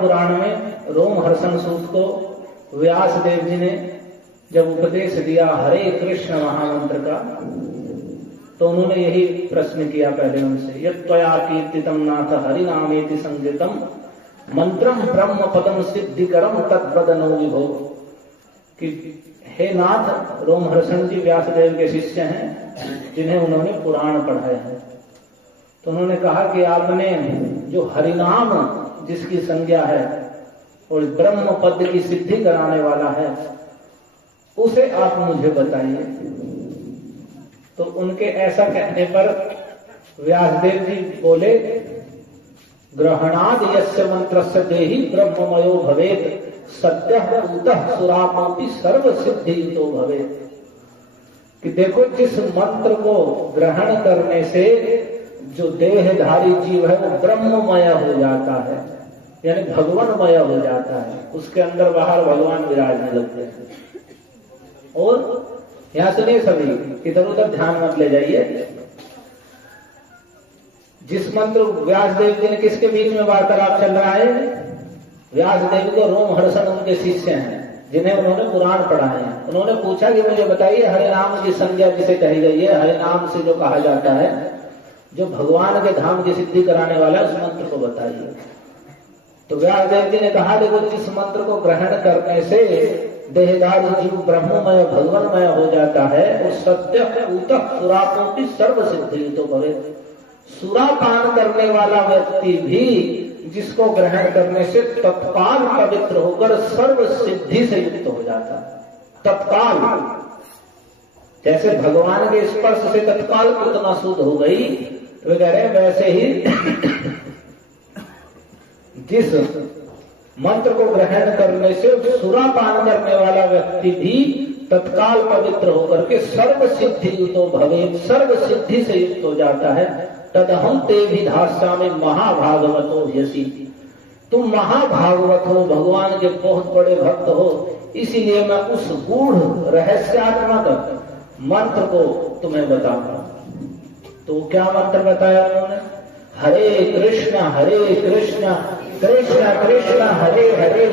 पुराण में रोमहर्षण सूक्त को व्यास देव जी ने जब उपदेश दिया हरे कृष्ण महामंत्र का, तो उन्होंने यही प्रश्न किया पहले उनसे, यत्त्वया कीर्तितम नाथ हरिनामेति संगीतम मंत्रम ब्रह्म पदम सिद्धिकरम तद्वदनो विभो। कि हे नाथ, रोमहर्षण जी व्यासदेव के शिष्य हैं जिन्हें उन्होंने पुराण पढ़ाए हैं। तो उन्होंने कहा कि आपने जो हरिनाम जिसकी संज्ञा है और ब्रह्म पद की सिद्धि कराने वाला है, उसे आप मुझे बताइए। तो उनके ऐसा कहने पर व्यासदेव जी बोले, ग्रहणाद यस्य मंत्रस्य देहि ब्रह्ममयो भवेत् सद्यः पूतः सुरापोपि सर्व सिद्धियुतो भवेत्। कि देखो, जिस मंत्र को ग्रहण करने से जो देहधारी जीव है वो ब्रह्ममय हो जाता है, यानी भगवानमय हो जाता है, उसके अंदर बाहर भगवान विराजने लगते हैं। और यहां सुनिए सभी, इधर उधर ध्यान मत ले जाइए। जिस मंत्र व्यासदेव जी ने, किसके बीच में वार्तालाप चल रहा है? व्यासदेव को रोमहर्षण उनके शिष्य हैं जिन्हें उन्होंने पुराण पढ़ाए हैं। उन्होंने पूछा कि मुझे बताइए हरिनाम की संज्ञा जिसे कही गई है, हरिनाम से जो कहा जाता है, जो भगवान के धाम की सिद्धि कराने वाला है, उस मंत्र को बताइए। तो व्यासदेव जी ने कहा, देखो, जिस मंत्र को ग्रहण करने से देहदार जीव ब्रह्ममय भगवानमय हो जाता है, वो सत्य पूतः सुरापोपि सर्व सिद्धियुतो भवेत्। सुरापान करने वाला व्यक्ति भी जिसको ग्रहण करने से तत्काल पवित्र होकर सर्व सिद्धि से युक्त हो जाता है। तत्काल, जैसे भगवान के स्पर्श से तत्काल कितना शुद्ध हो गई, तो कह रहे हैं वैसे ही जिस मंत्र को ग्रहण करने से सुरापान करने वाला व्यक्ति भी तत्काल पवित्र होकर के सर्व सिद्धि युतो भवेत्, सर्व सिद्धि से युक्त हो जाता है। तदहम ते विधास्यामि महाभागवतो यसी। तुम महाभागवत हो, भगवान के बहुत बड़े भक्त हो, इसीलिए मैं उस गूढ़ रहस्यात्मक मंत्र को तुम्हें बताऊंगा। तो क्या मंत्र बताया उन्होंने? हरे कृष्ण कृष्ण कृष्ण हरे हरे,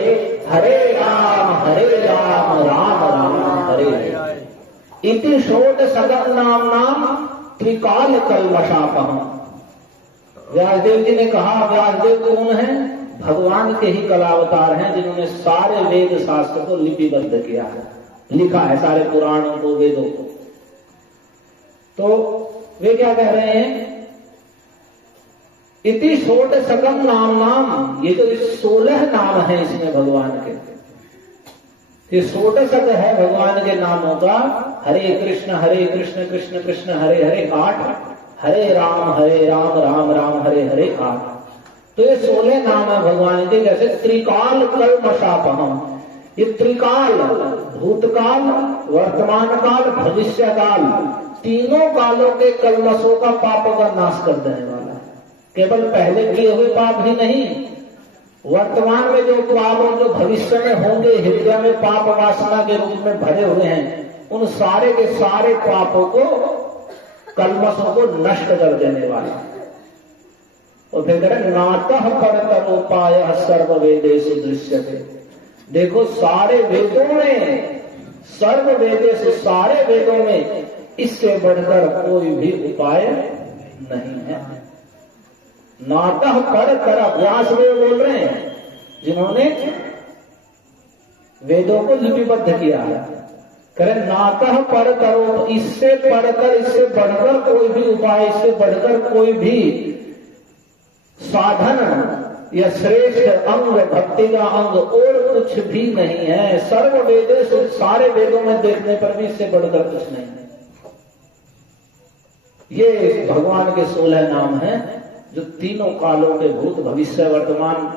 हरे राम राम राम हरे हरे। इति षोडशगं नाम त्रिकाल कल्मषापहम्। व्यासदेव जी ने कहा, व्यासदेव कौन है? भगवान के ही कलावतार हैं, जिन्होंने सारे वेद शास्त्र को लिपिबद्ध किया है, लिखा है सारे पुराणों को, वेदों को। तो वे क्या कह रहे हैं? इति षोडशगं नाम, ये तो 16 नाम है इसमें भगवान के। ये षोडशक है भगवान के नामों का। हरे कृष्ण कृष्ण कृष्ण हरे हरे 8, हरे राम राम राम हरे हरे 8। तो ये 16 नाम है भगवान के। जैसे त्रिकाल कल्मषापहम्, ये त्रिकाल, भूतकाल, वर्तमान काल, भविष्य काल, तीनों कालों के कल्मषों का, पापों का नाश कर देने वाला है। केवल पहले किए हुए पाप ही नहीं, वर्तमान में जो पाप और जो भविष्य में होंगे, हृदय में पाप वासना के रूप में भरे हुए हैं, उन सारे के सारे पापों को, कल्मषों को नष्ट कर देने वाला। और फिर कह रहे नातः परतरोपायः सर्ववेदेषु दृश्यते। देखो, सारे वेदों में, सर्ववेदेषु, सारे वेदों में इससे बढ़कर कोई भी उपाय नहीं है। नातः पर, व्यासदेव बोल रहे हैं जिन्होंने वेदों को लिपिबद्ध किया है। करें नातः पर करो, इससे पढ़कर, इससे बढ़कर कोई भी उपाय, इससे बढ़कर कोई भी साधन या श्रेष्ठ अंग, भक्ति का अंग और कुछ भी नहीं है। सर्व वेदे, सारे वेदों में देखने पर भी इससे बढ़कर कुछ नहीं है। ये भगवान के 16 नाम हैं, जो तीनों कालों के, भूत भविष्य वर्तमान,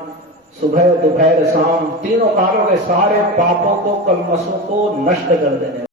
सुबह दोपहर शाम, तीनों कालों के सारे पापों को, कल्मषों को नष्ट कर देने